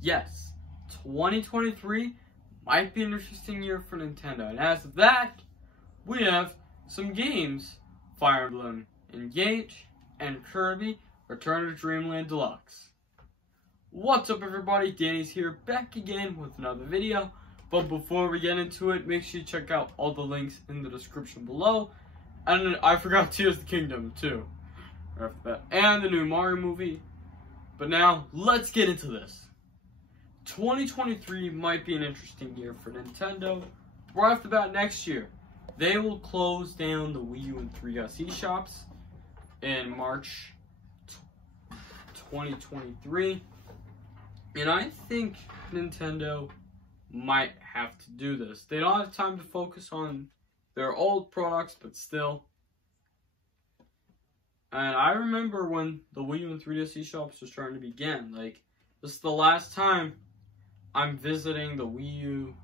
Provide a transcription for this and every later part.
yes, 2023 might be an interesting year for Nintendo. And as of that, we have some games: Fire Emblem Engage and Kirby Return to Dreamland Deluxe. What's up, everybody? Danny's here, back again with another video. But before we get into it, make sure you check out all the links in the description below. And I forgot Tears of the Kingdom too, right after that, and the new Mario movie. But now, let's get into this. 2023 might be an interesting year for Nintendo. Right off the bat, next year, they will close down the Wii U and 3DS eShops in March 2023. And I think Nintendo might have to do this. They don't have time to focus on their old products, but still. And I remember when the Wii U and 3DS eShops was starting to begin. Like, this is the last time I'm visiting the Wii U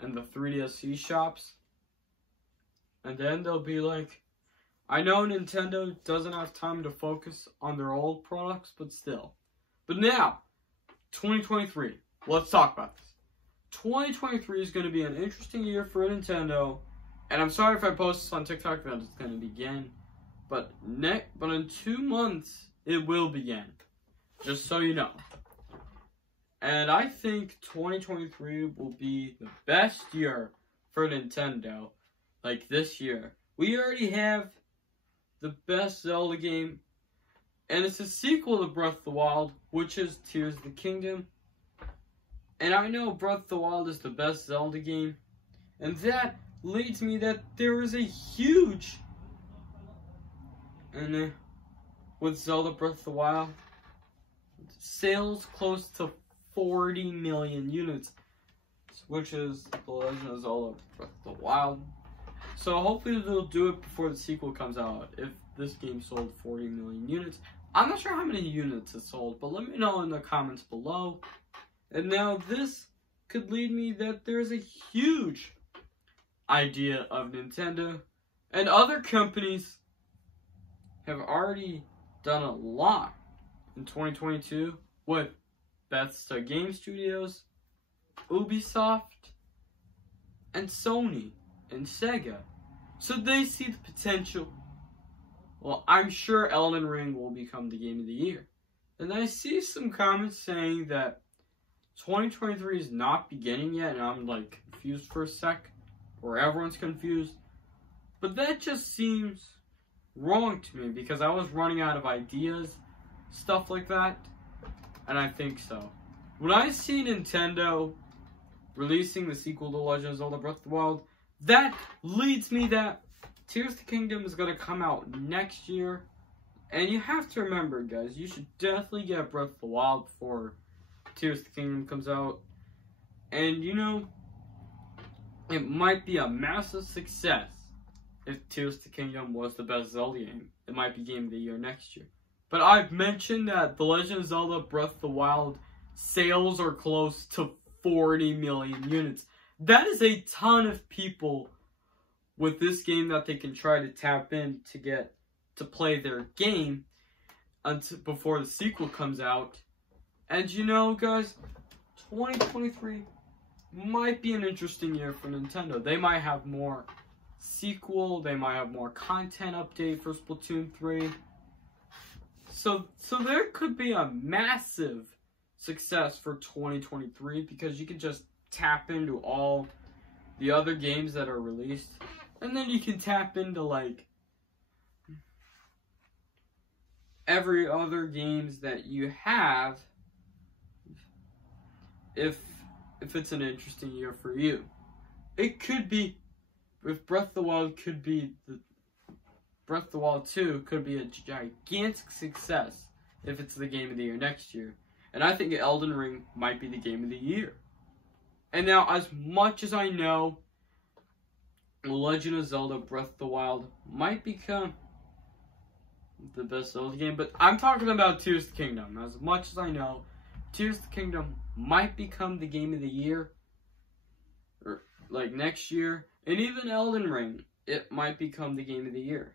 and the 3DS eShops. And then they'll be like, I know Nintendo doesn't have time to focus on their old products, but still. But now, 2023, let's talk about this. 2023 is going to be an interesting year for Nintendo. And I'm sorry if I post this on TikTok that it's going to begin. But in 2 months, it will begin. Just so you know. And I think 2023 will be the best year for Nintendo. Like this year. We already have the best Zelda game. And it's a sequel to Breath of the Wild, which is Tears of the Kingdom. And I know Breath of the Wild is the best Zelda game. And that leads me that there is a huge... And with Zelda Breath of the Wild, sales close to 40 million units, which is The Legend of Zelda Breath of the Wild. So hopefully they'll do it before the sequel comes out, if this game sold 40 million units. I'm not sure how many units it sold, but let me know in the comments below. And now this could lead me that there's a huge idea of Nintendo, and other companies have already done a lot in 2022 with Bethesda Game Studios, Ubisoft, and Sony, and Sega. So they see the potential. Well, I'm sure Elden Ring will become the game of the year. And I see some comments saying that 2023 is not beginning yet, and I'm like confused for a sec, or everyone's confused. But that just seems wrong to me, because I was running out of ideas, stuff like that, and I think so. When I see Nintendo releasing the sequel to Legend of Zelda Breath of the Wild, that leads me that Tears of the Kingdom is going to come out next year. And you have to remember, guys, you should definitely get Breath of the Wild before Tears of the Kingdom comes out. And, you know, it might be a massive success if Tears of the Kingdom was the best Zelda game. It might be Game of the Year next year. But I've mentioned that The Legend of Zelda Breath of the Wild sales are close to 40 million units. That is a ton of people with this game that they can try to tap in to get to play their game until before the sequel comes out. And you know, guys, 2023 might be an interesting year for Nintendo. They might have more sequel, they might have more content update for Splatoon 3. So there could be a massive success for 2023, because you can just tap into all the other games that are released, and then you can tap into like every other games that you have if it's an interesting year for you. It could be, if Breath of the Wild could be Breath of the Wild 2 could be a gigantic success if it's the game of the year next year. And I think Elden Ring might be the game of the year. And now, as much as I know, Legend of Zelda Breath of the Wild might become the best Zelda game, but I'm talking about Tears of the Kingdom. As much as I know, Tears of the Kingdom might become the game of the year, or like next year. And even Elden Ring, it might become the game of the year.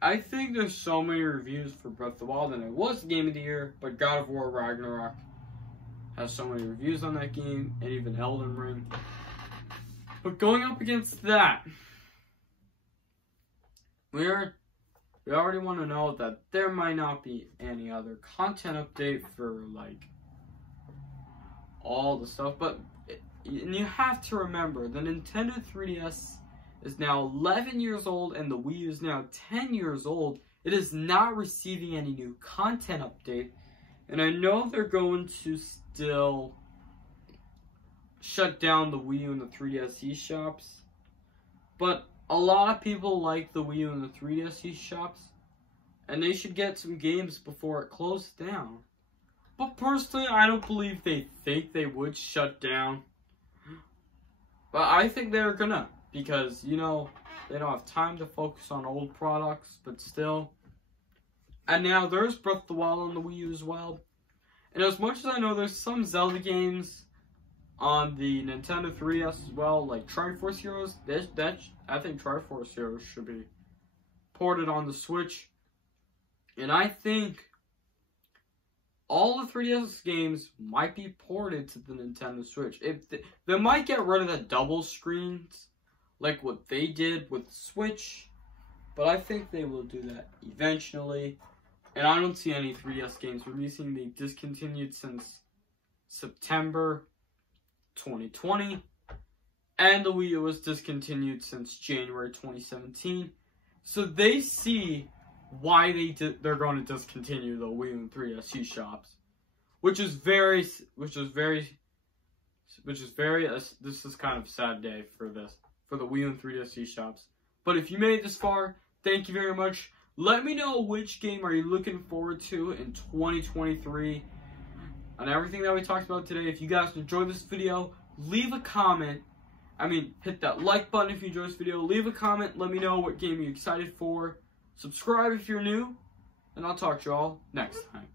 I think there's so many reviews for Breath of the Wild, and it was the game of the year, but God of War Ragnarok has so many reviews on that game, and even Elden Ring. But going up against that, we already want to know that there might not be any other content update for, like, all the stuff, but and you have to remember, the Nintendo 3DS is now 11 years old, and the Wii is now 10 years old. It is not receiving any new content update, and I know they're going to still shut down the Wii U and the 3DS eShops, but a lot of people like the Wii U and the 3DS eShops, and they should get some games before it closes down. But personally, I don't believe they think they would shut down. But I think they're gonna, because, you know, they don't have time to focus on old products, but still. And now there's Breath of the Wild on the Wii U as well. And as much as I know there's some Zelda games on the Nintendo 3DS as well, like Triforce Heroes, I think Triforce Heroes should be ported on the Switch. And I think all the 3DS games might be ported to the Nintendo Switch. They might get rid of the double screens, like what they did with Switch, but I think they will do that eventually. And I don't see any 3DS games releasing. They discontinued since September 2020, and the Wii U was discontinued since January 2017. So they see why they're going to discontinue the Wii U and 3DS eShops, which is this is kind of a sad day for the Wii U and 3DS eShops. But if you made it this far, thank you very much. Let me know which game are you looking forward to in 2023 on everything that we talked about today. If you guys enjoyed this video, leave a comment. Hit that like button if you enjoyed this video. Leave a comment. Let me know what game you're excited for. Subscribe if you're new, and I'll talk to y'all next time.